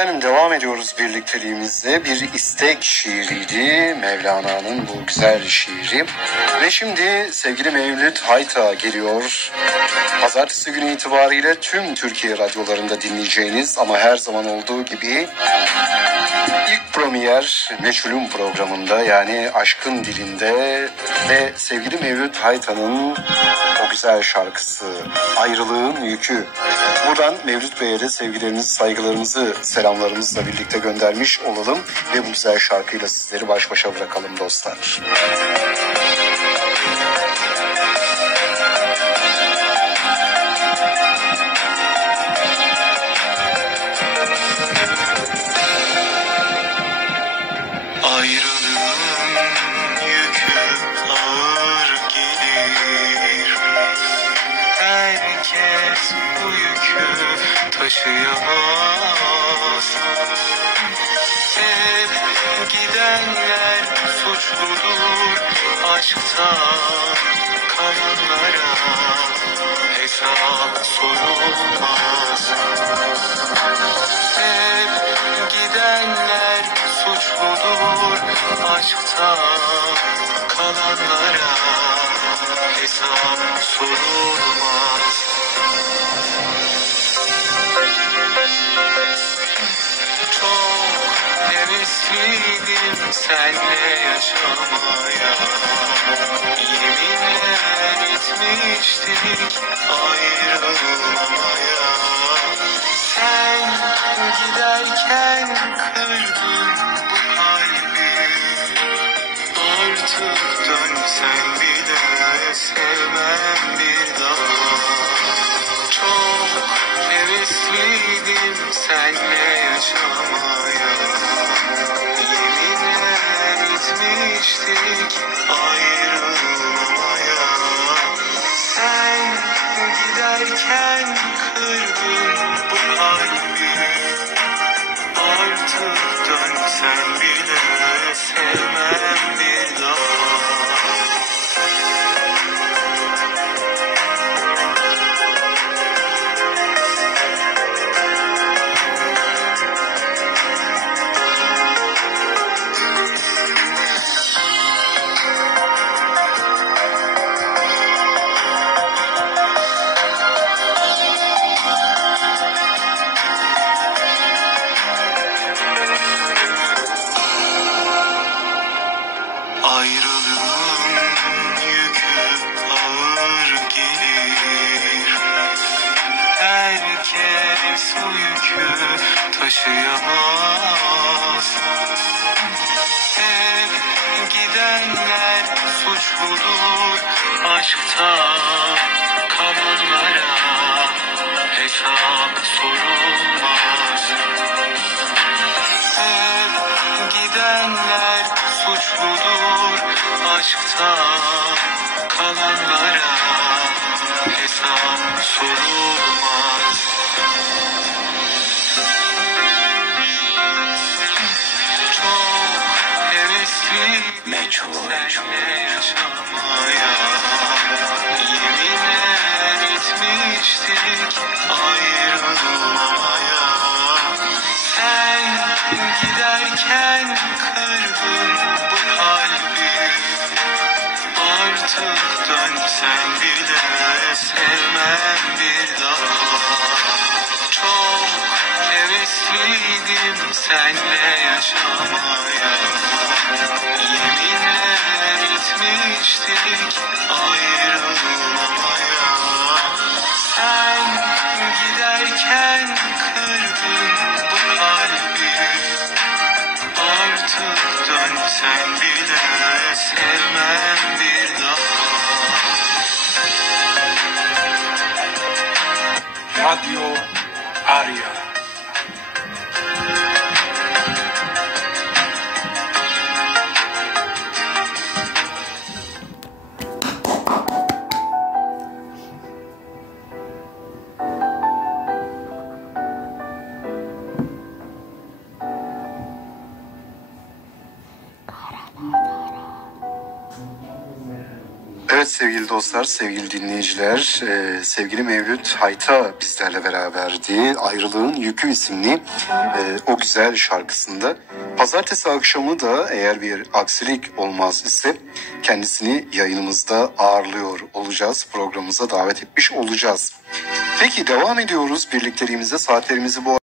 efendim, devam ediyoruz birlikteliğimizde. Bir istek şiiriydi Mevlana'nın bu güzel şiiri. Ve şimdi sevgili Mevlüt Hayta geliyor. Pazartesi günü itibariyle tüm Türkiye radyolarında dinleyeceğiniz ama her zaman olduğu gibi ilk premier Meçhul'ün programında, yani Aşkın Dilinde, ve sevgili Mevlüt Hayta'nın o güzel şarkısı Ayrılığın Yükü. Buradan Mevlüt Bey'e de sevgilerimizi, saygılarımızı, selamlarımızla birlikte göndermiş olalım ve bu güzel şarkıyla sizleri baş başa bırakalım dostlar. Taşıyamaz. Hep gidenler suçludur, aşkta kalanlara hesap sorulmaz. Hep gidenler suçludur, aşkta kalanlara hesap sorulmaz. Hevesliydim senle yaşamaya, yeminler etmiştik ayrılmamaya. Sen giderken kırdım bu kalbi, artık dönsen bile sevmem bir daha. Çok hevesliydim senle yaşamaya, yeminler etmiştik ayrılmamaya. Sen giderken kırdın bu kalbi, artık dönsen bile sevmem bir daha. Taşıyamaz. Hep gidenler suçludur, aşkta kalanlara hesap sorulmaz. Hep gidenler suçludur, aşkta kalanlara hesap sorulmaz. Meçhul yaşamaya, yeminler etmiştik ayrılmamaya. Sen giderken kırdın bu kalbi, artık dönsen bile sevmem bir daha. Çok hevesliydim senle yaşamaya, yeminler etmiştik ayrılmamaya. Sen giderken kırdın bu kalbi, artık dönsen bile sevmem bir daha. Radyo Arya. Evet sevgili dostlar, sevgili dinleyiciler, sevgili Mevlüt Hayta bizlerle beraberdi. Ayrılığın Yükü isimli o güzel şarkısında. Pazartesi akşamı da eğer bir aksilik olmaz ise kendisini yayınımızda ağırlıyor olacağız. Programımıza davet etmiş olacağız. Peki devam ediyoruz birlikteliğimize, saatlerimizi bu